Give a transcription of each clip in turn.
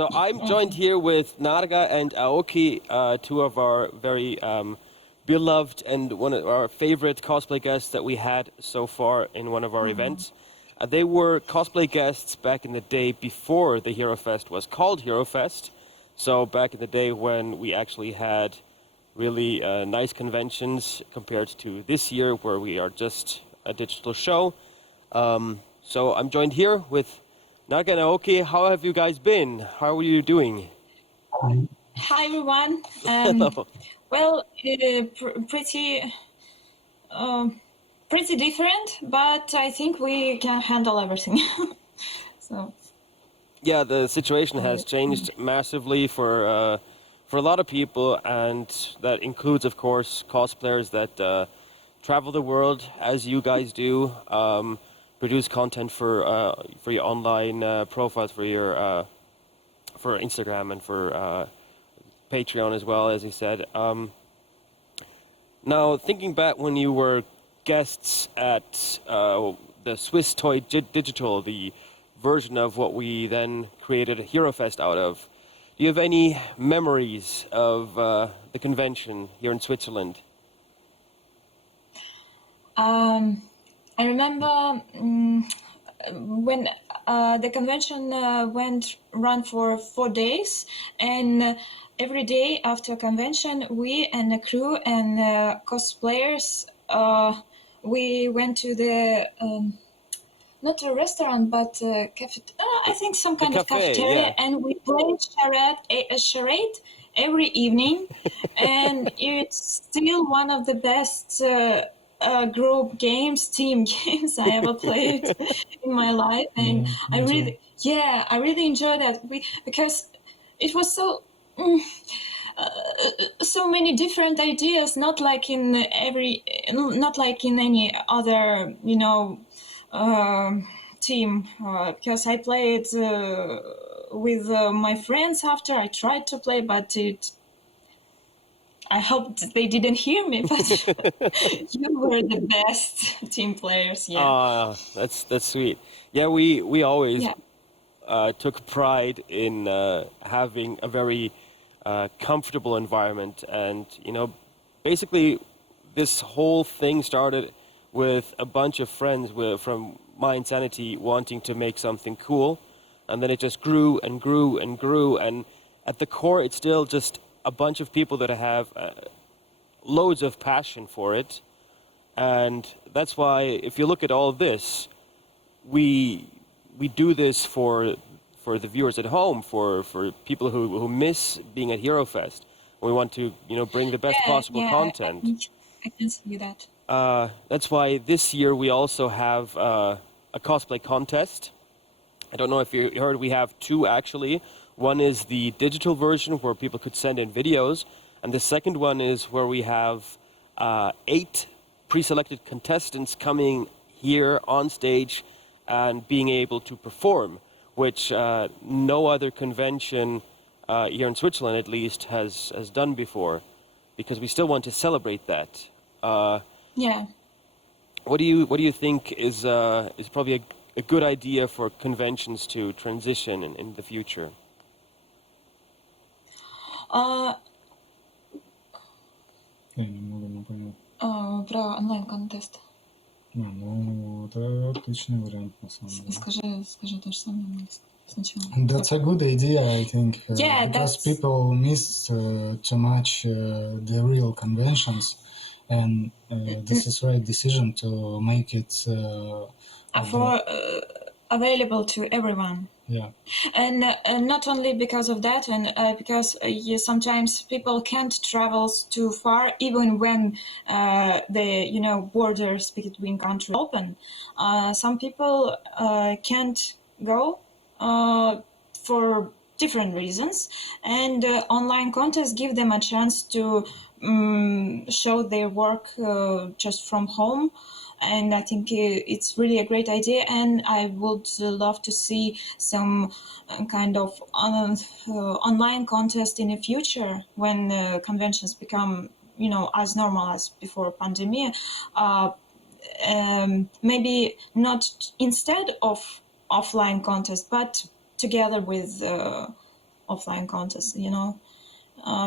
So I'm joined here with Narga and Aoki, two of our very beloved and one of our favorite cosplay guests that we had so far in one of our events. They were cosplay guests back in the day before the HeroFest was called HeroFest. So back in the day when we actually had really nice conventions compared to this year where we are just a digital show. So I'm joined here with Narga and Aoki. How have you guys been? How are you doing? Hi everyone. Well, pretty different, but I think we can handle everything. So. Yeah, the situation has changed massively for a lot of people, and that includes, of course, cosplayers that travel the world as you guys do. Produce content for your online profiles, for Instagram and for Patreon as well, as you said. Now, thinking back when you were guests at the Swiss Toy Digital, the version of what we then created a HeroFest out of, do you have any memories of the convention here in Switzerland? I remember when the convention ran for 4 days, and every day after convention, we and the crew and cosplayers, we went to the not a restaurant, but I think some kind of cafeteria, yeah. And we played charade every evening, and it's still one of the best group games, team games I ever played in my life, and I really enjoyed that because it was so many different ideas, not like in any other team, because I played with my friends after I tried to play, but I hope they didn't hear me, but you were the best team players. Yeah. That's sweet. Yeah, we always took pride in having a very comfortable environment, and basically this whole thing started with a bunch of friends from My Insanity wanting to make something cool, and then it just grew and grew and grew, and at the core it's still just a bunch of people that have loads of passion for it. And that's why, if you look at all this, we do this for the viewers at home, for people who miss being at HeroFest. We want to bring the best possible content. I can see that. That's why this year we also have a cosplay contest. I don't know if you heard, we have two actually. One is the digital version where people could send in videos, and the second one is where we have 8 pre-selected contestants coming here on stage and being able to perform, which no other convention here in Switzerland at least has done before, because we still want to celebrate that. What do you think is probably a good idea for conventions to transition in the future? Я не могу понять. Про онлайн-контест. Ну, это отличный вариант, на самом деле. Скажи то же самое сначала. That's a good idea, I think, because people miss too much the real conventions, and this is right decision to make it available to everyone. Yeah. And not only because of that, and because sometimes people can't travel too far, even when the borders between countries open. Some people can't go for different reasons, and online contests give them a chance to show their work just from home. And I think it's really a great idea, and I would love to see some kind of online contest in the future when conventions become, as normal as before pandemic. Maybe not instead of offline contest, but together with offline contests,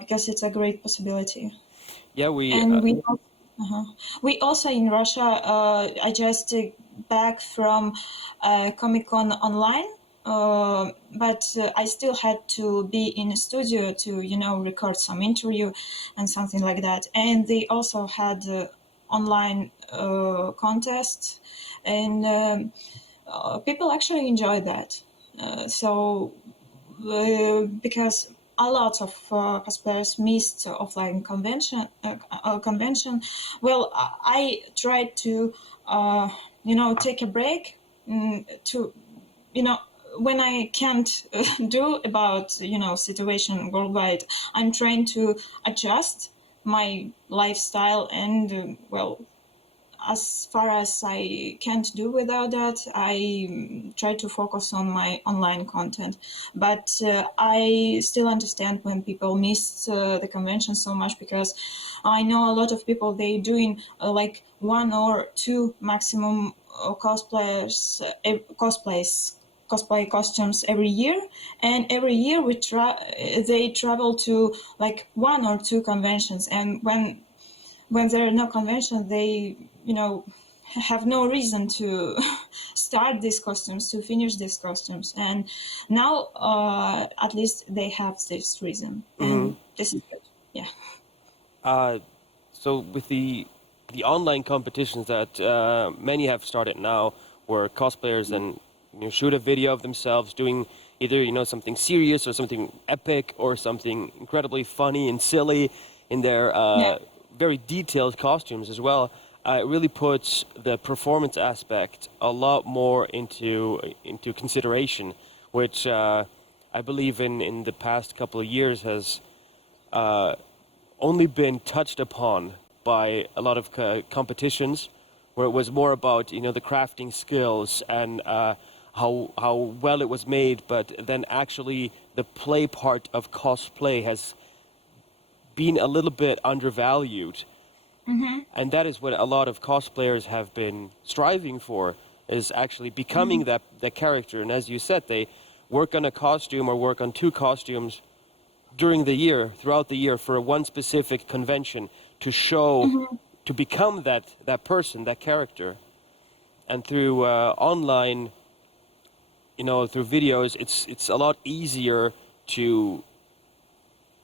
because it's a great possibility. Yeah, And we also in Russia, I just back from Comic-Con online, but I still had to be in a studio to, record some interview and something like that. And they also had online contests, and people actually enjoy that. Because a lot of cosplayers missed offline convention. Well, I tried to, take a break to, when I can't do about, situation worldwide, I'm trying to adjust my lifestyle and, as far as I can't do without that, I try to focus on my online content. But I still understand when people miss the convention so much, because I know a lot of people, they doing like 1 or 2 maximum cosplay costumes every year, and every year they travel to like 1 or 2 conventions, and when there are no conventions, they have no reason to start these costumes, to finish these costumes. And now at least they have this reason, and this is good. Yeah. So with the online competitions that many have started now, where cosplayers and shoot a video of themselves doing either something serious or something epic or something incredibly funny and silly in their very detailed costumes as well. It really puts the performance aspect a lot more into consideration, which I believe in the past couple of years has only been touched upon by a lot of competitions, where it was more about the crafting skills and how well it was made, but then actually the play part of cosplay has been a little bit undervalued. And that is what a lot of cosplayers have been striving for, is actually becoming that character. And as you said, they work on a costume or work on 2 costumes throughout the year for one specific convention to show, to become that person, that character. And through online, through videos, it's a lot easier to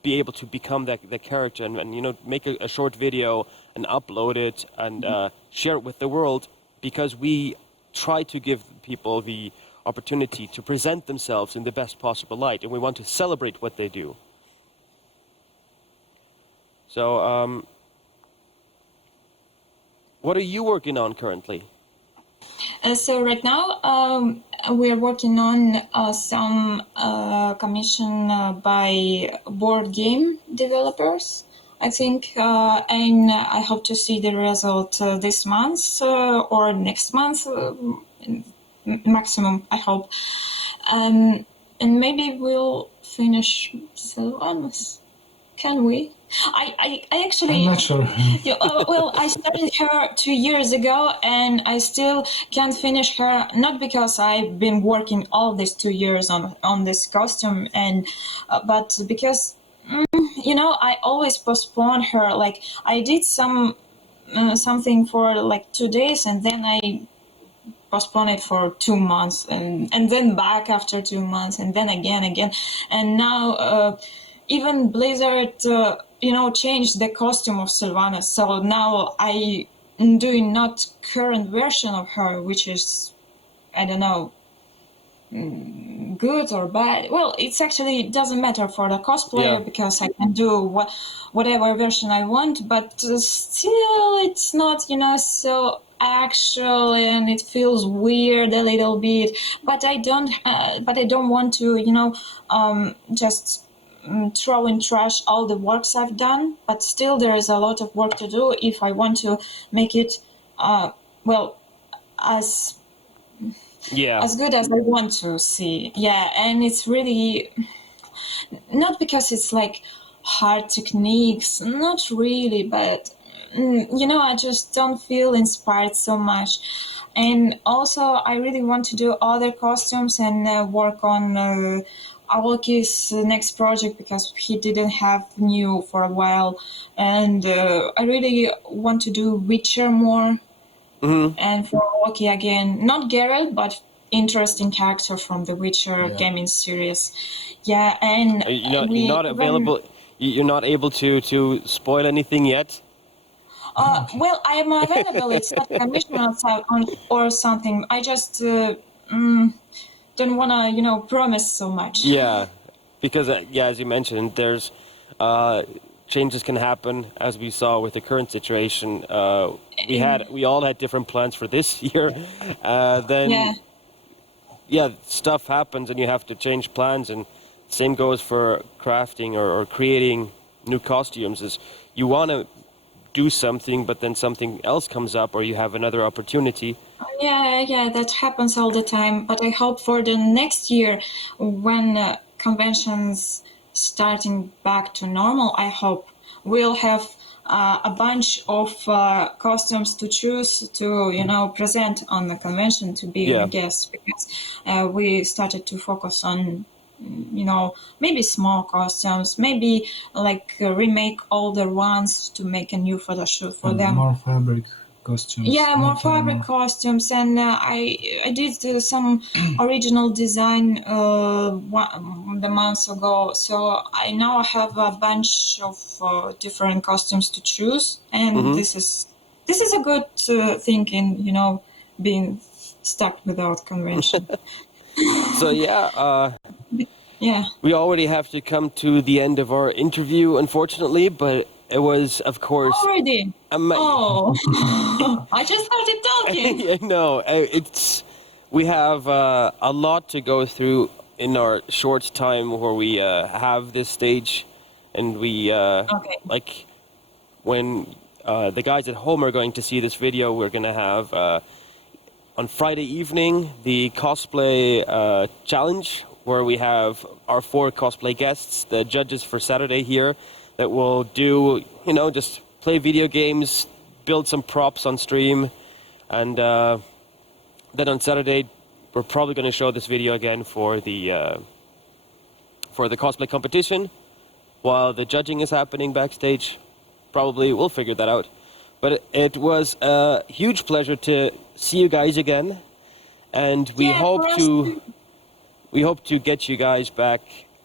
be able to become that character and make a short video and upload it and share it with the world, because we try to give people the opportunity to present themselves in the best possible light, and we want to celebrate what they do. So what are you working on currently? So right now we are working on some commission by board game developers, I think, and I hope to see the result this month or next month, maximum, I hope. And maybe we'll finish Sylvanas. Can we? I actually... I'm not sure. Well, I started her 2 years ago, and I still can't finish her, not because I've been working all these 2 years on this costume, and but because, I always postpone her. Like, I did something for like 2 days, and then I postpone it for 2 months, and then back after 2 months, and then again. And now even Blizzard, changed the costume of Sylvanas. So now I'm doing not current version of her, which is, I don't know, good or bad. Well, it's actually, it doesn't matter for the cosplayer, because I can do whatever version I want, but still it's not, so actual, and it feels weird a little bit. But I don't want to, just throw in trash all the works I've done, but still there is a lot of work to do if I want to make it as good as I want to see. Yeah, and it's really not because it's like hard techniques, not really, but I just don't feel inspired so much. And also I really want to do other costumes and work on Aoki's next project because he didn't have new for a while, and I really want to do Witcher more. And for Aoki again, not Geralt, but interesting character from the Witcher gaming series. Yeah, and you're not available. You're not able to spoil anything yet. Well, I am available. It's not commissioned or something. I just don't want to, promise so much. Yeah, because as you mentioned, there's changes can happen as we saw with the current situation. We all had different plans for this year. Then stuff happens and you have to change plans. And same goes for crafting or creating new costumes. Is you want to do something, but then something else comes up, or you have another opportunity. Yeah, that happens all the time. But I hope for the next year, when conventions starting back to normal, I hope we'll have a bunch of costumes to choose to, present on the convention to be guests, because we started to focus on maybe small costumes, maybe like remake older ones to make a new photo shoot for them. More fabric costumes. Yeah, more fabric costumes, and I did some original design the months ago, so I now have a bunch of different costumes to choose, and this is a good thing in being stuck without convention. So we already have to come to the end of our interview, unfortunately, but it was, of course, already. I just started talking. No, we have a lot to go through in our short time where we have this stage, and we like when the guys at home are going to see this video, we're going to have on Friday evening the cosplay challenge, where we have our 4 cosplay guests, the judges for Saturday here, that will do, just play video games, build some props on stream, and then on Saturday we're probably going to show this video again for the cosplay competition, while the judging is happening backstage. Probably we'll figure that out. But it was a huge pleasure to see you guys again, and we hope to get you guys back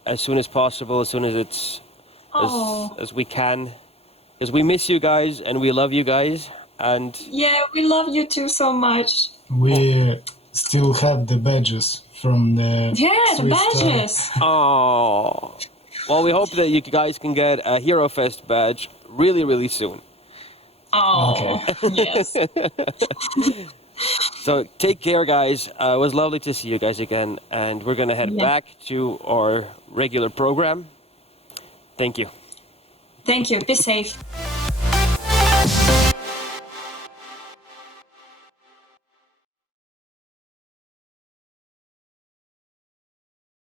as soon as possible, as soon as it's as we can, because we miss you guys and we love you guys. And we love you too so much. We still have the badges from the the badges. Oh, well, we hope that you guys can get a HeroFest badge really, really soon. Oh, okay. Yes. So take care, guys. It was lovely to see you guys again, and we're going to head back to our regular program. Thank you. Thank you. Be safe.